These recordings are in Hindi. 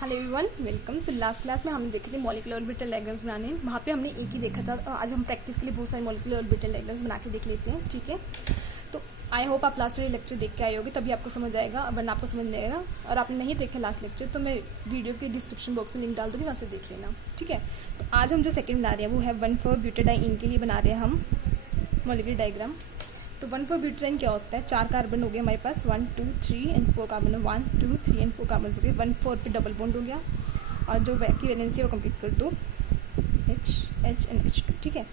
Hello everyone, welcome. So last class में हमने देखे थे मॉलिक्यूलर ऑर्बिटल डायग्राम्स बनाने। वहाँ पे हमने एक ही देखा था और आज हम प्रैक्टिस के लिए बहुत सारे मॉलिक्यूलर ऑर्बिटल डायग्राम्स बना के देख लेते हैं। ठीक है, तो आई होप आप लास्ट वाले लेक्चर देख के आए होगे, तभी आपको समझ आएगा, वरना आपको समझ नहीं आएगा। और आपने नहीं देखा लास्ट लेक्चर तो मैं वीडियो के डिस्क्रिप्शन बॉक्स में लिंक डाल दूँगी, वहाँ से देख लेना। ठीक है, तो आज हम जो सेकेंड बना रहे हैं वो है 1,4-ब्यूटाडाइन के लिए बना रहे हैं हम मॉलिक्यूलर डायग्राम। तो 1,4-ब्यूटाडाइन क्या होता है? 4 कार्बन हो गए हमारे पास, 1 2 3 एंड 4 कार्बन, 1 2 3 एंड 4 कार्बन हो गए। 1,4 पे डबल बॉन्ड हो गया और जो की वैलेंसी है वो कंप्लीट कर दो, H एंड H2। ठीक है,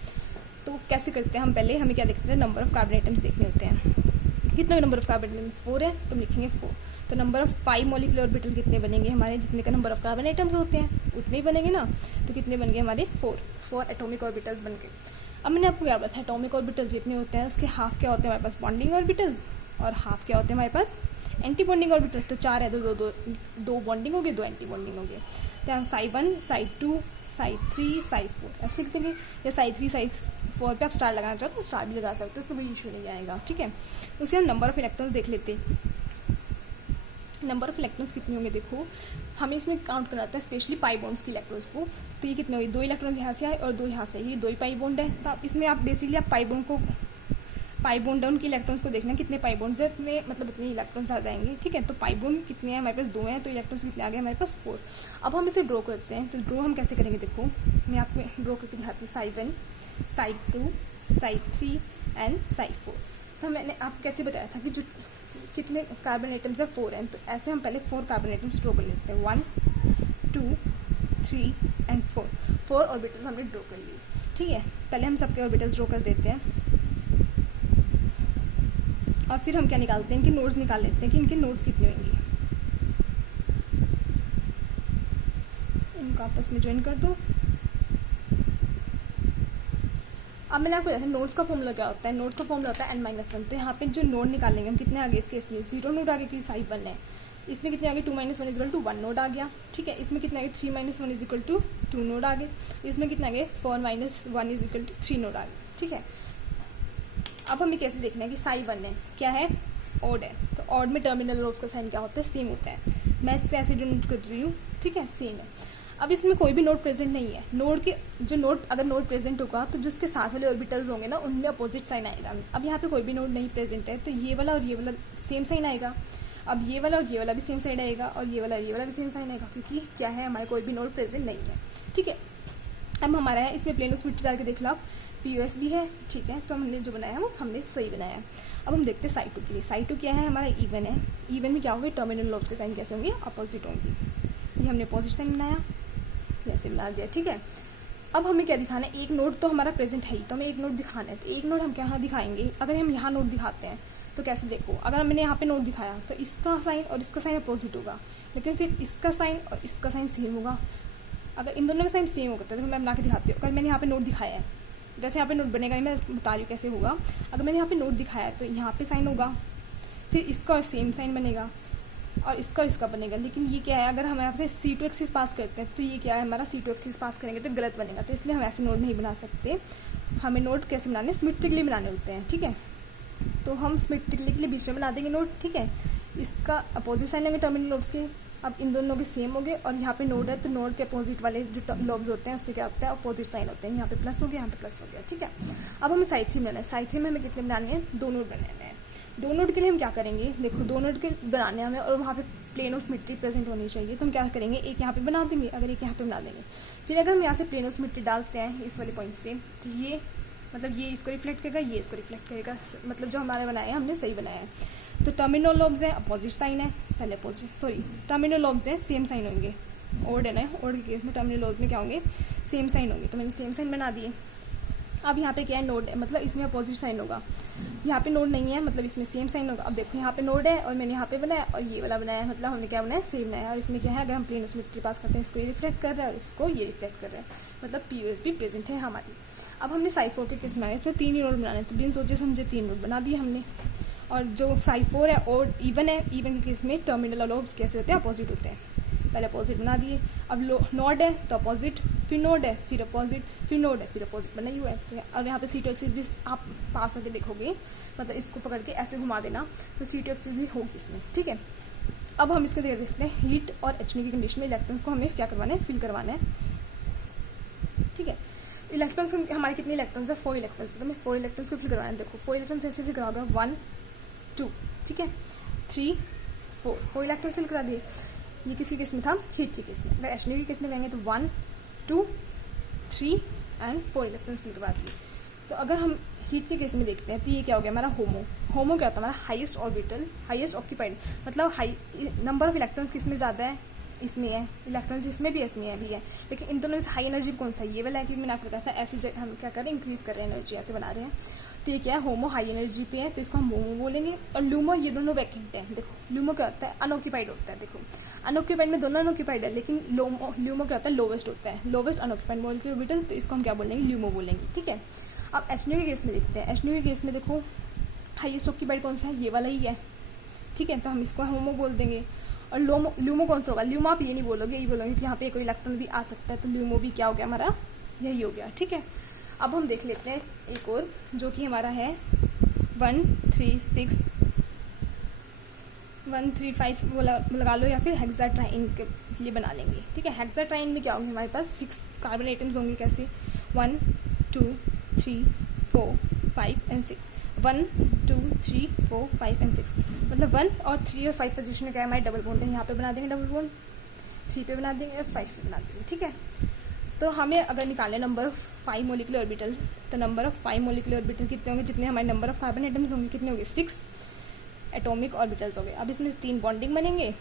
तो कैसे करते हैं हम? पहले हमें क्या देखते हैं, नंबर ऑफ कार्बन आइटम्स देखने होते हैं। कितना नंबर ऑफ कार्बन आइटम्स? 4 है, तो हम लिखेंगे 4। तो number of pi molecular orbital कितने बनेंगे हमारे? जितने का नंबर ऑफ कार्बन आइटम्स होते हैं उतने ही बनेंगे ना। तो कितने बन गए हमारे? 4 एटॉमिक ऑर्बिटल्स बन गए। अब मैंने आपको क्या बताया, एटॉमिक ऑर्बिटल्स जितने होते हैं उसके हाफ क्या होते हैं हमारे पास? बॉन्डिंग ऑर्बिटल्स, और हाफ क्या होते हैं हमारे पास? Anti bonding orbitals. तो 4 है तो दो बॉन्डिंग हो गए, 2 एंटी बॉन्डिंग हो गए। तो हम साई 1, साई 2, साई 3, साई 4 ऐसे लिख देंगे। या साई 3, साई 4 पे आप स्टार लगाना चाहो तो स्टार भी लगा सकते हो, उसमें कोई इशू नहीं आएगा। ठीक है, उससे हम नंबर ऑफ इलेक्ट्रॉन्स देख लेते हैं। नंबर ऑफ इलेक्ट्रॉन्स कितने होंगे? देखो, हमें इसमें काउंट करना होता है स्पेशली पाई बॉन्ड्स की इलेक्ट्रॉन्स को। तो ये कितने हुए? 2 इलेक्ट्रॉन्स यहाँ से आए और 2 यहाँ से, ये 2 ही पाई बॉन्ड है। तो इसमें आप बेसिकली आप पाई बॉन्ड डाउन की इलेक्ट्रॉन्स को देखना, कितने पाई बॉन्ड्स है उतने, मतलब उतने इलेक्ट्रॉन्स आ जाएंगे। ठीक है, तो पाई बॉन्ड कितने हैं हमारे पास? 2 हैं, तो इलेक्ट्रॉन्स कितने आ गए हमारे पास? 4। अब हम इसे ड्रॉ करते हैं। तो ड्रॉ हम कैसे करेंगे? देखो, मैं आपको ड्रॉ करके दिखाती हूँ। साई 1, साई 2, साई 3 एंड साई 4। तो मैंने आपको कैसे बताया था कि जो कितने कार्बन आइटम्स है? 4 हैं। तो ऐसे हम पहले 4 कार्बन आइटम्स ड्रॉ कर लेते हैं। 1 2 3 एंड 4 ऑर्बिटल्स हमने ड्रॉ कर लिए। ठीक है, पहले हम सबके ऑर्बिटल्स ड्रॉ कर देते हैं और फिर हम क्या निकालते हैं, इनके नोड्स निकाल लेते हैं कि इनके नोड्स कितने होंगे। इनको आपस में ज्वाइन कर दो। अब मैंने आपको बताया नोड्स का फॉर्मूला क्या होता है। नोड्स का फॉर्मूला होता है n-1। तो यहाँ पे जो नोड निकालेंगे हम, कितने आगे इसके? इसमें 0 नोड आगे की साई 1 है। इसमें कितने आगे? 2 - 1 = 1 नोड आ गया। ठीक है, इसमें कितने आगे? 3 - 1 = 2 नोड आ गए। इसमें कितने आगे? 4 - 1 = 3 नोड आ गए। ठीक है, अब हमें कैसे देखना है कि साई 1 है, क्या है? ऑड है। तो ऑड में टर्मिनल लोब्स का साइन क्या होता है? सेम होता है। मैं इससे ऐसे डिनोट कर रही हूँ। ठीक है, सेम है। अब इसमें कोई भी नोड प्रेजेंट नहीं है। नोड के जो नोड, अगर नोड प्रेजेंट होगा तो जो उसके साथ वाले ऑर्बिटल्स होंगे ना, उनमें अपोजिट साइन आएगा। अब यहाँ पे कोई भी नोड नहीं प्रेजेंट है, तो ये वाला और ये वाला सेम साइन आएगा। अब ये वाला और ये वाला भी सेम साइन आएगा और ये वाला भी सेम साइन आएगा, क्योंकि क्या है, हमारे कोई भी नोड प्रेजेंट नहीं है। ठीक है, अब हमारा है, इसमें प्लेन सिमेट्री डाल के देख लो आप, POS भी है। ठीक है, तो हमने जो बनाया है वो हमने सही बनाया है। अब हम देखते हैं साई 2 के लिए। साई 2 क्या है हमारा? इवन है। इवन में क्या होंगे? टर्मिनल लोब्स के साइन कैसे होंगे? अपोजिट होंगे। ये हमने अपोजिट साइन बनाया, ऐसे बना दिया। ठीक है, अब हमें क्या दिखाना है? एक नोड तो हमारा प्रेजेंट है ही, तो हमें एक नोड दिखाना है। तो एक नोड हम क्या दिखाएंगे? अगर हम यहाँ नोड दिखाते हैं तो कैसे? देखो, अगर मैंने यहाँ पे नोड दिखाया तो इसका साइन और इसका साइन अपोजिट होगा, लेकिन फिर इसका साइन और इसका साइन सेम होगा। अगर इन दोनों का साइन सेम होगा तो देखो मैं बना के दिखाती हूँ। अगर मैंने यहाँ पे नोट दिखाया है, जैसे यहाँ पे नोट बनेगा, मैं बता रही हूँ कैसे होगा। अगर मैंने यहाँ पे नोट दिखाया है तो यहाँ पे साइन होगा, फिर इसका और सेम साइन बनेगा और इसका और इसका बनेगा। लेकिन ये क्या है, अगर हम यहाँ से C2 एक्सिस पास करते हैं तो ये क्या है हमारा? C2 एक्सिस पास करेंगे तो गलत बनेगा। तो इसलिए हम ऐसे नोट नहीं बना सकते। हमें नोट कैसे बनाने? सिमेट्रिकली बनाने होते हैं। ठीक है, तो हम सिमेट्रिकली के लिए बीच में बना देंगे नोट। ठीक है, इसका अपोजिट साइन लेंगे टर्मिनल लोब्स के। अब इन दोनों के सेम हो गए और यहाँ पे नोड है तो नोड के अपोजिट वाले जो लोब्स होते हैं उसमें क्या होता है? अपोजिट साइन होते हैं। यहाँ पे प्लस हो गया, यहाँ पे प्लस हो गया। ठीक है, अब हमें साई 3 बनाना है। साई 3 में हमें कितने बनाने हैं? 2 नोड बनाने हैं। 2 नोड के लिए हम क्या करेंगे? देखो, 2 नोड के बनाने हमें और वहाँ पे प्लेन ऑफ सिमेट्री प्रेजेंट होनी चाहिए। तो हम क्या करेंगे? एक यहाँ पे बना देंगे, अगर एक यहाँ पे बना देंगे। फिर अगर हम यहाँ से प्लेन ऑफ सिमेट्री डालते हैं इस वाले पॉइंट से, तो ये मतलब ये इसको रिफ्लेक्ट करेगा, ये इसको रिफ्लेक्ट करेगा। मतलब जो हमारे बनाया है हमने सही बनाया है। तो टर्मिनल लोब्स है, अपोजिट साइन है, पहले टर्मिनल लोब्स है, सेम साइन होंगे। ऑड है ना, ऑड के केस में टर्मिनल लोब्स में क्या होंगे? सेम साइन होंगे। तो मैंने सेम साइन बना दिए। अब यहाँ पे क्या है? नोड है, मतलब इसमें अपोजिट साइन होगा। यहाँ पे नोड नहीं है, मतलब इसमें सेम साइन होगा। अब देखो, यहाँ पे नोड है और मैंने यहाँ पे बनाया और ये वाला बनाया, मतलब हमने क्या बनाया? सेम बनाया। और इसमें क्या है, अगर हम प्लेन सिमेट्री पास करते हैं, इसको ये रिफ्लेक्ट कर रहा है और इसको ये रिफ्लेक्ट कर रहा है, मतलब POS भी प्रेजेंट है हमारी। अब हमने साई 4 के केस बनाया, इसमें 3 ही नोड बनाने, तो बिन सोचे समझे 3 नोड बना दिए हमने। और जो साई 4 है और इवन है, इवन के केस में टर्मिनल लोब्स कैसे होते हैं? अपोजिट होते हैं। पहले अपोजिट बना दिए। अब नोड है तो अपोजिट, फिर नोड है, फिर अपोजिट, फिर नोड है, फिर अपोजिट बना ही हुआ है। और यहाँ पे C2 एक्सिस भी आप पास होकर देखोगे, मतलब इसको पकड़ के ऐसे घुमा देना तो C2 एक्सिस भी होगी इसमें। ठीक है, अब हम इसके देखते हैं हीट और HNO की कंडीशन में इलेक्ट्रॉन्स को हमें क्या करवाना है, फिल करवाना है, ठीक है। इलेक्ट्रॉन्स हमारे कितने इलेक्ट्रॉन्स है, 4 इलेक्ट्रॉन्स, तो हमें 4 इलेक्ट्रॉन्स को फिल करवाना है। देखो 4 इलेक्ट्रॉन्स ऐसे फिल करवाओगे 1 2, ठीक है, 3 4 इलेक्ट्रॉन्स फिल करा दिए। ये किसके केस में था, हीट के केस में। अगर HNO के केस में कहेंगे तो 1 2 3 एंड 4 इलेक्ट्रॉन्स फिल करवा दिए। तो अगर हम हीट के केस में देखते हैं तो ये क्या हो गया हमारा होमो क्या होता है हमारा, हाईएस्ट ऑर्बिटल, हाईएस्ट ऑक्यूपाइड, मतलब हाई नंबर ऑफ इलेक्ट्रॉन्स किसमें ज़्यादा है, इसमें है, इलेक्ट्रॉन्स इसमें भी इसमें भी है, लेकिन इन दोनों में से हाई एनर्जी कौन सा है, ये वाला है, क्योंकि मैंने आपको बताया था ऐसी हम क्या कर रहे हैं, इंक्रीज कर रहे हैं एनर्जी, ऐसे बना रहे हैं। तो ये क्या है, होमो हाई एनर्जी पे है, तो इसको हम होमो बोलेंगे। और लूमो, ये दोनों वैकेंट है। देखो लूमो क्या होता है, अनऑक्यूपाइड होता है। देखो अनऑक्यूपाइड में दोनों अनऑक्यूपाइड है, लेकिन ल्यूमो क्या होता है, लोवेस्ट होता है, लोवेस्ट अनऑक्यूपाइड मॉलिक्यूलर ऑर्बिटल, तो इसको हम क्या बोलेंगे, ल्यूमो बोलेंगे, ठीक है। अब HNO के केस में देखते हैं। HNO के केस में देखो हाईएस्ट ऑक्यूपाइड कौन सा है, ये वाला ही है, ठीक है, तो हम इसको होमो बोल देंगे। और ल्यूमो कौन सा होगा, ल्यूमो आप ये नहीं बोलोगे, यही बोलोगे कि यहाँ पे कोई इलेक्ट्रॉन भी आ सकता है, तो ल्यूमो भी क्या हो गया हमारा, यही हो गया, ठीक है। अब हम देख लेते हैं एक और, जो कि हमारा है 1 3 6 1 3 5 वो लगा लो, या फिर हेक्साट्राइन के लिए बना लेंगे, ठीक है। हेक्साट्राइन में क्या होंगे, हमारे पास 6 कार्बन आइटम्स होंगे, कैसे 1 2 3 4 5 एंड 6, 1 2 3 4 5 एंड 6, मतलब 1 और 3 और 5 पोजीशन में क्या है हमारे डबल बॉन्ड है, यहाँ पे बना देंगे डबल बॉन्ड, 3 पे बना देंगे और 5 पे बना देंगे, ठीक है। तो हमें अगर निकालें नंबर ऑफ 5 मोलिकुलर ऑर्बिटल, तो नंबर ऑफ 5 मोलिकुलर ऑर्बिटल कितने होंगे, जितने हमारे नंबर ऑफ कार्बन आइटम्स होंगे कितने होंगे, 6 एटॉमिक ऑर्बिटल्स हो गए। अब इसमें 3 बॉन्डिंग बनेंगे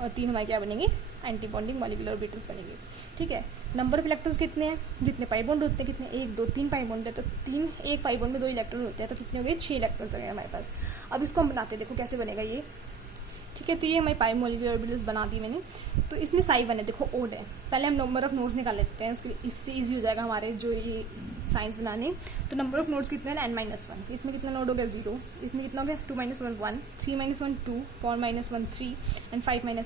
और 3 हमारे क्या बनेंगे, एंटी बॉन्डिंग मॉलिक्यूलर ऑर्बिटल्स बनेंगे, ठीक है। नंबर ऑफ इलेक्ट्रॉन्स कितने हैं, जितने पाई बॉन्ड होते हैं, कितने 1 2 3 पाई बॉन्ड है, तो 3, एक पाई बॉन्ड में 2 इलेक्ट्रॉन होते हैं, तो कितने हो गए, 6 इलेक्ट्रॉन्स हो गए हमारे पास। अब इसको हम बनाते हैं, देखो कैसे बनेगा ये, ठीक है। तो ये हमारी पाई मोलिकुलर ऑर्बिटल्स बना दी मैंने। तो इसमें साई 1 है, देखो ओड है, पहले हम नंबर ऑफ नोड्स निकाल लेते हैं, उसके लिए इससे ईजी हो जाएगा हमारे जो ये साइंस बनाने। तो नंबर ऑफ नोड्स कितने हैं, n-1, इसमें कितना नोड हो गया 0, इसमें कितना हो गया 2 - 1 1, 3 - 1 2, 4 - 1 3 एंड 5 - 1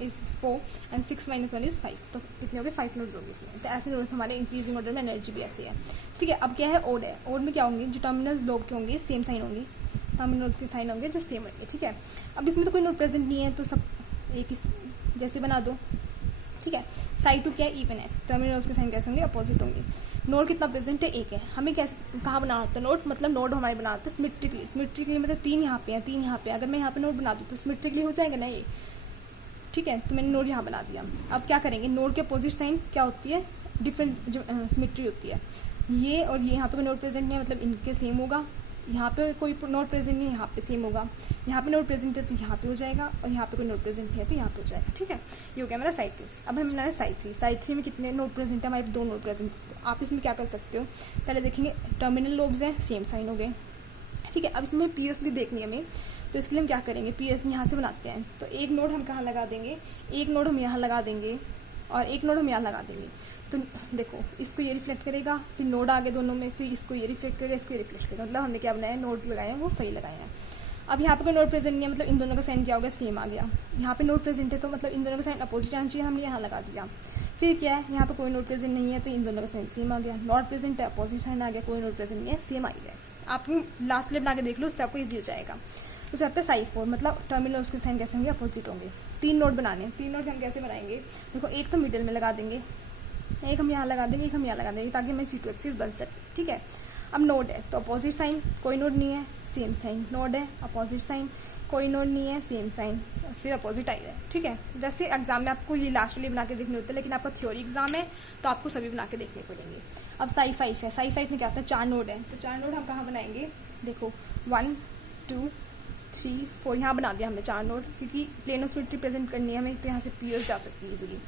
इज 4 एंड 6 - 1 इज 5, तो कितने हो गए 5 नोड्स होंगे इसमें। तो ऐसे नोड्स हमारे इंक्रीजिंग ऑर्डर में एनर्जी भी ऐसे है, ठीक है। अब क्या है, ओड है, ओड में क्या होंगे, जो टर्मिनल लोब के होंगे सेम साइन होंगे, टर्मिनल के साइन होंगे जो सेम होंगे, ठीक है। अब इसमें तो कोई नोड प्रेजेंट नहीं है, तो सब एक जैसे बना दो, ठीक है। साइड 2 क्या है, इवन है, टर्मिनल्स के साइन कैसे होंगे, अपोजिट होंगे। नोड कितना प्रेजेंट है, एक है। हमें कैसे कहाँ बनाना होता है नोड, मतलब नोड हमारे बनाते हैं सिमेट्रिकली मतलब 3 यहाँ पे हैं, 3 यहाँ पे। अगर मैं यहाँ पे नोड बना दूँ तो सिमेट्रिकली हो जाएगा ना ये, ठीक है। तो मैंने नोड यहाँ बना दिया। अब क्या करेंगे, नोड के अपोजिट साइन क्या होती है, डिफरेंट सिमेट्री होती है। ये और ये यहाँ पे कोई नोड प्रेजेंट नहीं है, मतलब इनके सेम होगा। यहाँ पे कोई नोड प्रेजेंट नहीं है, यहाँ पे सेम होगा। यहाँ पे नोड प्रेजेंट है तो यहाँ पे हो जाएगा, और यहाँ पे कोई नोड प्रेजेंट नहीं है तो यहाँ पे हो जाएगा, ठीक है। ये हो गया मेरा साइड 2। अब हम बनाए साइड 3। साइड 3 में कितने नोड प्रेजेंट है, हमारे 2 नोड प्रेजेंट। आप इसमें क्या कर सकते हो, पहले देखेंगे टर्मिनल लोब्स हैं, सेम साइन हो गए, ठीक है। अब इसमें पीएस भी देखनी है हमें, तो इसके लिए हम क्या करेंगे, पीएस यहाँ से बनाते हैं। तो एक नोड हम कहाँ लगा देंगे, एक नोड हम यहाँ लगा देंगे और एक नोड हम यहाँ लगा देंगे। तो देखो इसको ये रिफ्लेक्ट करेगा, फिर नोड आगे दोनों में, फिर इसको ये रिफ्लेक्ट करेगा, इसको ये रिफ्लेक्ट करेगा, मतलब हमने क्या बनाया है, नोड लगाए हैं वो सही लगाए हैं। अब यहाँ पे कोई नोड प्रेजेंट नहीं है, मतलब इन दोनों का साइन क्या हो गया, सेम आ गया। यहाँ पे नोड प्रेजेंट है तो मतलब इन दोनों का साइन अपोजिट आना चाहिए, हमने यहाँ लगा दिया। फिर क्या है, यहाँ पे कोई नोड प्रेजेंट नहीं है तो इन दोनों का साइन सेम आ गया। नॉट प्रेजेंट है, अपोजिट साइन आ गया, कोई नोड प्रेजेंट नहीं है, सेम आ गया। आप लास्ट ले बना के देख लो, उससे आपको ईजी हो जाएगा। तो आता है साइड 4, मतलब टर्मिनल उसके साइन कैसे होंगे, अपोजिट होंगे। 3 नोड बनाने, 3 नोड हम कैसे बनाएंगे, देखो एक तो मिडिल में लगा देंगे, एक हम यहाँ लगा देंगे, एक हम यहाँ लगा देंगे, ताकि हमें C2 एक्सिस बन सके, ठीक है। अब नोड है तो अपोजिट साइन, कोई नोड नहीं है, सेम साइन। नोड है, अपोजिट साइन, कोई नोड नहीं है, सेम साइन, फिर अपोजिट आई है, ठीक है। जैसे एग्जाम में आपको ये लास्ट वाली बना के देखने होते हैं, लेकिन आपका थ्योरी एग्जाम है तो आपको सभी बना के देखने पड़ेंगे। अब साई 5 है, साई 5 में क्या आता है, 4 नोड है, तो 4 नोड हम कहाँ बनाएंगे, देखो 1 2 3 4 यहाँ बना दिया हमने 4 नोड, क्योंकि प्लेन ऑफ सिमेट्री प्रेजेंट करनी है हमें, तो यहाँ से पीएस जा सकती है इजीली।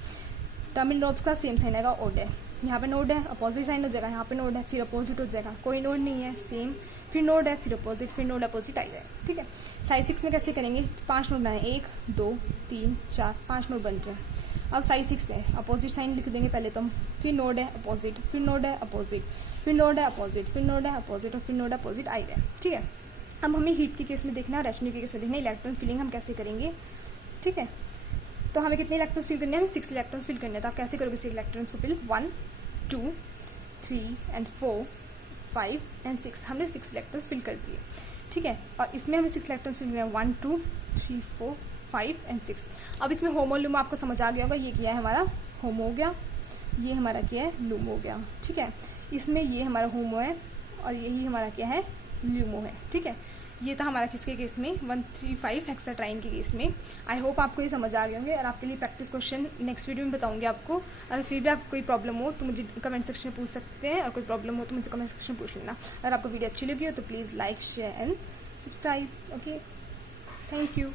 टर्मिनल नोड्स का सेम साइन आएगा, ओड है, यहाँ पे नोड है, अपोजिट साइन हो जाएगा, यहाँ पे नोड है, फिर अपोजिट हो जाएगा, कोई नोड नहीं है, सेम, फिर नोड है, फिर अपोजिट, फिर नोड अपोजिट आएगा, ठीक है। साइड 6 में कैसे करेंगे, 5 नोड बनाए, 1 2 3 4 5 नोड बन रहे हैं। अब साइड 6 है, अपोजिट साइन लिख देंगे पहले तो, फिर नोड है अपोजिट, फिर नोड है अपोजिट, फिर नोड है अपोजिट, फिर नोड है अपोजिट और फिर नोड अपोजिट आएगा, ठीक है। अब हमें हीट के केस में देखना है और HNO के केस में देखना है इलेक्ट्रॉन फिलिंग हम कैसे करेंगे, ठीक है। तो हमें कितने इलेक्ट्रॉन्स फिल करने हैं, हमें 6 इलेक्ट्रॉन्स फिल करने हैं। तो आप कैसे करोगे 6 इलेक्ट्रॉन्स को फिल, 1 2 3 एंड 4 5 एंड 6, हमने 6 इलेक्ट्रॉन्स फिल कर दिए, ठीक है। और इसमें हमें 6 इलेक्ट्रॉन्स फिल करने हैं, 1 2 3 4 5 एंड 6। अब इसमें होमो लूम आपको समझ आ गया होगा, ये क्या है हमारा होमो हो गया, ये हमारा क्या है लूमो हो गया, ठीक है। इसमें ये हमारा होमो है और यही हमारा क्या है ल्यूमो है, ठीक है। ये था हमारा किसके केस में 135 हेक्साट्राइन के केस में। आई होप आपको ये समझ आ गए होंगे और आपके लिए प्रैक्टिस क्वेश्चन नेक्स्ट वीडियो में बताऊंगी आपको। अगर फिर भी आपको कोई प्रॉब्लम हो तो मुझे कमेंट सेक्शन में पूछ सकते हैं, और कोई प्रॉब्लम हो तो मुझे कमेंट सेक्शन में पूछ लेना। अगर आपको वीडियो अच्छी लगी हो तो please like share and subscribe. Okay, thank you.